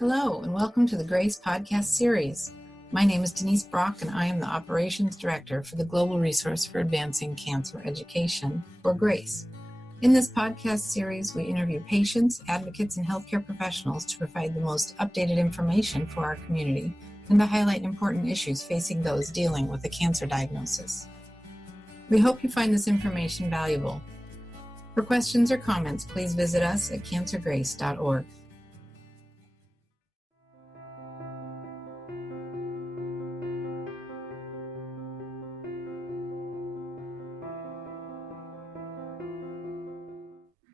Hello, and welcome to the GRACE podcast series. My name is Denise Brock, and I am the Operations Director for the Global Resource for Advancing Cancer Education, or GRACE. In this podcast series, we interview patients, advocates, and healthcare professionals to provide the most updated information for our community and to highlight important issues facing those dealing with a cancer diagnosis. We hope you find this information valuable. For questions or comments, please visit us at cancergrace.org.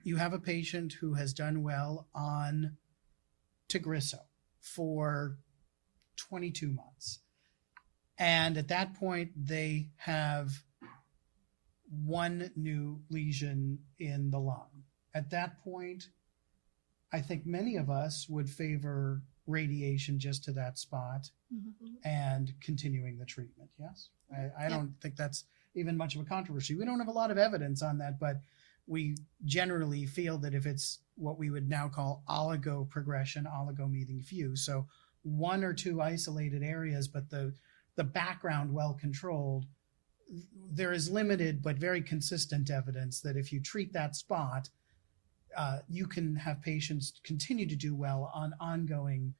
You have a patient who has done well on Tagrisso for 22 months. And at that point, they have one new lesion in the lung. At that point, I think many of us would favor radiation just to that spot and continuing the treatment. Yes? I don't think that's even much of a controversy. We don't have a lot of evidence on that, but we generally feel that if it's what we would now call oligoprogression, oligo meaning few, so one or two isolated areas, but the background well controlled, there is limited but very consistent evidence that if you treat that spot, you can have patients continue to do well on ongoing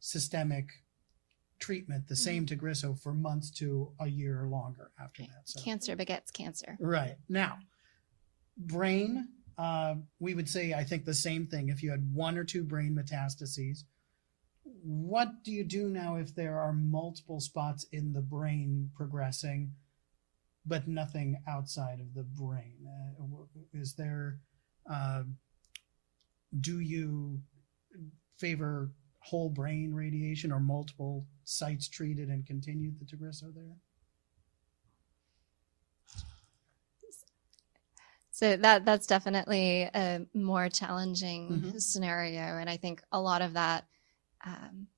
systemic treatment, the same Tagrisso for months to a year or longer after that. So, cancer begets cancer. Right. Now, brain, we would say, I think the same thing. If you had one or two brain metastases, what do you do now if there are multiple spots in the brain progressing, but nothing outside of the brain? Is there, do you favor whole brain radiation or multiple sites treated and continue the Tagrisso there? So that's definitely a more challenging scenario. And I think a lot of that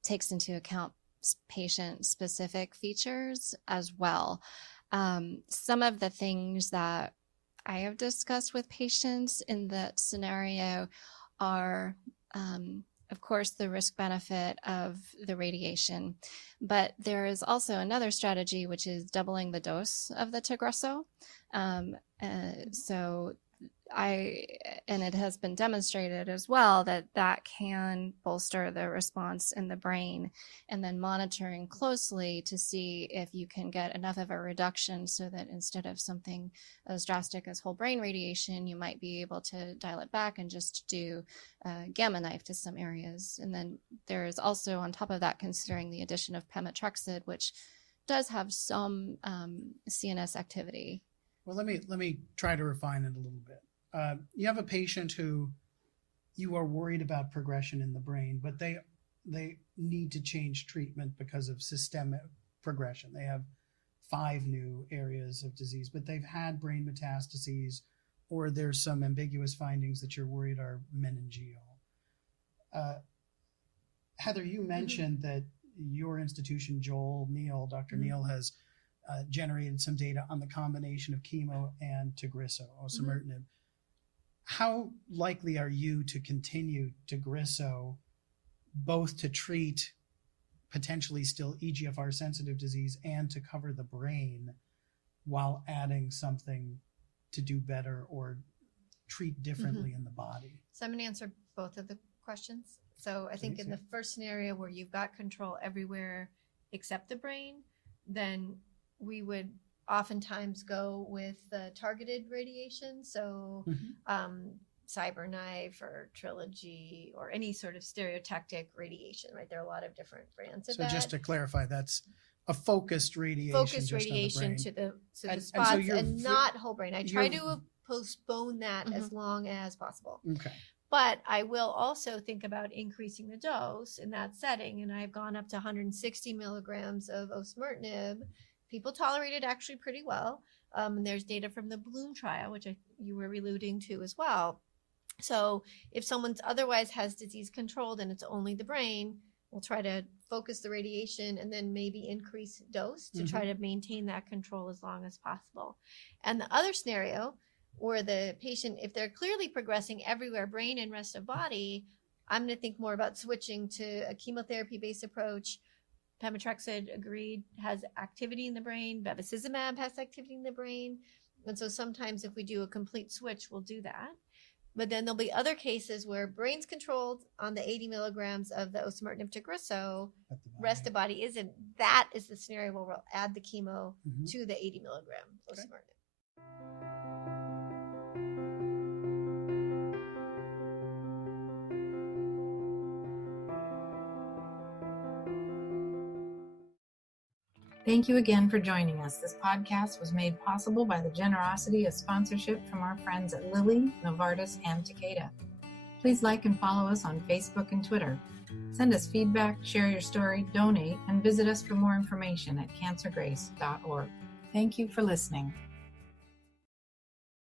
takes into account patient-specific features as well. Some of the things that I have discussed with patients in that scenario are, of course, the risk-benefit of the radiation. But there is also another strategy, which is doubling the dose of the Tagrisso. And it has been demonstrated as well that can bolster the response in the brain, and then monitoring closely to see if you can get enough of a reduction so that instead of something as drastic as whole brain radiation, you might be able to dial it back and just do gamma knife to some areas. And then there is also, on top of that, considering the addition of pemetrexed, which does have some CNS activity. Well, let me try to refine it a little bit. You have a patient who you are worried about progression in the brain, but they need to change treatment because of systemic progression. They have 5 new areas of disease, but they've had brain metastases, or there's some ambiguous findings that you're worried are meningeal. Heather, you mentioned that your institution, Dr. Neal has generated some data on the combination of chemo and Tagrisso, osimertinib. How likely are you to continue Tagrisso, both to treat potentially still EGFR sensitive disease and to cover the brain, while adding something to do better or treat differently in the body? So I'm going to answer both of the questions. So I think in the first scenario where you've got control everywhere except the brain, then we would oftentimes go with the targeted radiation. So CyberKnife or Trilogy or any sort of stereotactic radiation, right? There are a lot of different brands of that. So just to clarify, that's a focused radiation. Focused radiation to the spots and not whole brain. I try to postpone that as long as possible. Okay. But I will also think about increasing the dose in that setting. And I've gone up to 160 milligrams of osimertinib. People tolerate it actually pretty well. And there's data from the Bloom trial, which you were alluding to as well. So if someone's otherwise has disease controlled and it's only the brain, we'll try to focus the radiation and then maybe increase dose to try to maintain that control as long as possible. And the other scenario where the patient, if they're clearly progressing everywhere, brain and rest of body, I'm going to think more about switching to a chemotherapy-based approach. Pemetrexed, agreed, has activity in the brain. Bevacizumab has activity in the brain. And so sometimes if we do a complete switch, we'll do that. But then there'll be other cases where brain's controlled on the 80 milligrams of the osimertinib Tagrisso, rest of body isn't. That is the scenario where we'll add the chemo to the 80 milligram osimertinib. Thank you again for joining us. This podcast was made possible by the generosity of sponsorship from our friends at Lilly, Novartis, and Takeda. Please like and follow us on Facebook and Twitter. Send us feedback, share your story, donate, and visit us for more information at cancergrace.org. Thank you for listening.